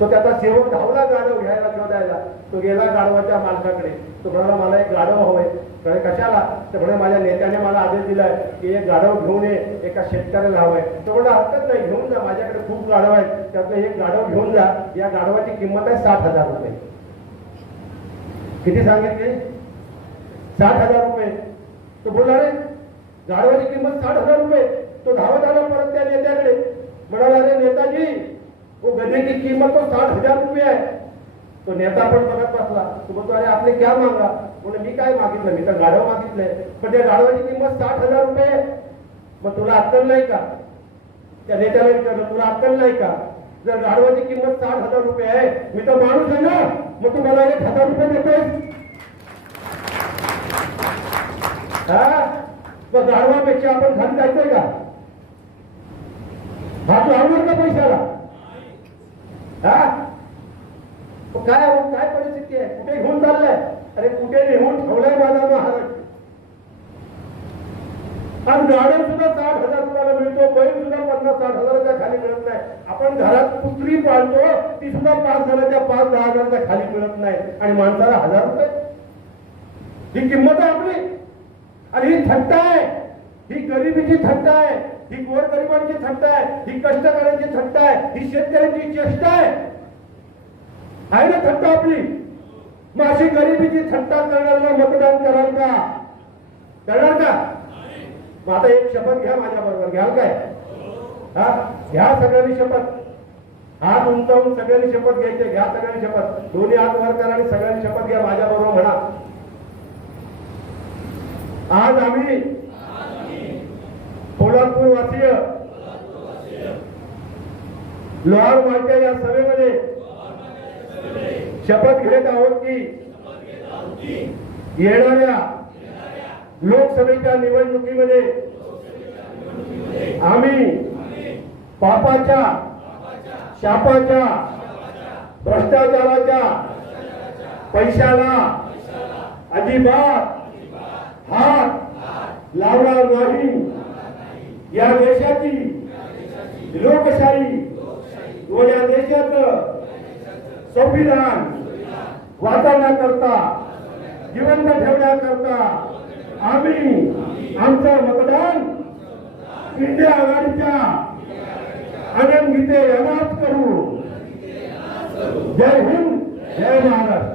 तो त्याचा सेवक धावला गाढव घ्यायला शोधायला. तो गेला गाढवाच्या मालकाकडे. तो म्हणाला मला एक गाढव हवंय. म्हणे कशाला? तर म्हणे माझ्या नेत्याने मला आदेश दिलाय की एक गाढव घेऊन ये एका शेतकऱ्याला हवंय. तो म्हणला हरकत नाही घेऊन जा माझ्याकडे खूप गाढव आहेत. त्यातलं एक गाढव घेऊन जा. या गाढवाची किंमत आहे साठ हजार रुपये. किती सांगितले? साठ हजार रुपये. तो बोला रे गाढवाची किंमत साठ हजार रुपये. तो धावत आला परत त्या नेत्याकडे. म्हणाला अरे नेताजी वो गधे की किंमत तो साठ हजार रुपये आहे तो नेता पण बघत बसला. तो म्हणतो अरे आपले क्या मागा? म्हणून मी काय मागितलं? मी तर गाढव मागितलंय. पण त्या गाढवाची किंमत साठ हजार रुपये मग तुला अक्कल नाही का? त्या नेत्याला विचारलं तुला अक्कल नाही का? जर गाढवाची किंमत साठ हजार रुपये आहे मी तर माणूस आहे ना? मग तू मला एक हजार रुपये देतोय हा? मग गाढवापेक्षा आपण खाली जायचंय का? हा तू का पैशाला? हा? काय काय परिस्थिती आहे? कुठे घेऊन चाललाय? अरे कुठे नेऊन ठेवलाय माझा महाराज? आणि गाडी सुद्धा साठ हजार रुपयाला मिळतो बैल सुद्धा पन्नास साठ हजाराच्या खाली मिळत नाही. आपण घरात कुत्री पाळतो ती सुद्धा पाच हजाराच्या पाच दहा हजाराच्या खाली मिळत नाही. आणि माणसाला हजार रुपये? ही किंमत आहे आपली. आणि ही थट्टा आहे. ही गरिबीची थट्टा आहे ही गोरगरिबांची थट्टा आहे ही कष्टकऱ्यांची थट्टा आहे ही शेतकऱ्यांची चेष्टा आहे. आहे ना थट्टा आपली? मग अशी गरिबीची थट्टा करणाऱ्याला मतदान कराल का? करणार का? मग आता एक शपथ घ्या माझ्या बरोबर. घ्याल काय? हा? घ्या सगळ्यांनी शपथ. हात उंचावून सगळ्यांनी शपथ घ्यायचे. घ्या सगळ्यांनी शपथ. दोन्ही हात वर करा आणि सगळ्यांनी शपथ घ्या. माझ्या बरोबर म्हणा. आज आम्ही पोलादपूर वासीय लोहार मार्च्या या सभेमध्ये शपथ घेत आहोत की येणाऱ्या लोकसभेच्या निवडणुकीमध्ये आम्ही पापाच्या शापाच्या भ्रष्टाचाराच्या पैशाला अजिबात हात लावणार नाही. या देशाची लोकशाही व या देशाचं संविधान वाचवण्याकरता जिवंत ठेवण्याकरता आम्ही आमचं मतदान इंडिया आघाडीच्या अनंत गीते करू. जय हिंद जय महाराष्ट्र.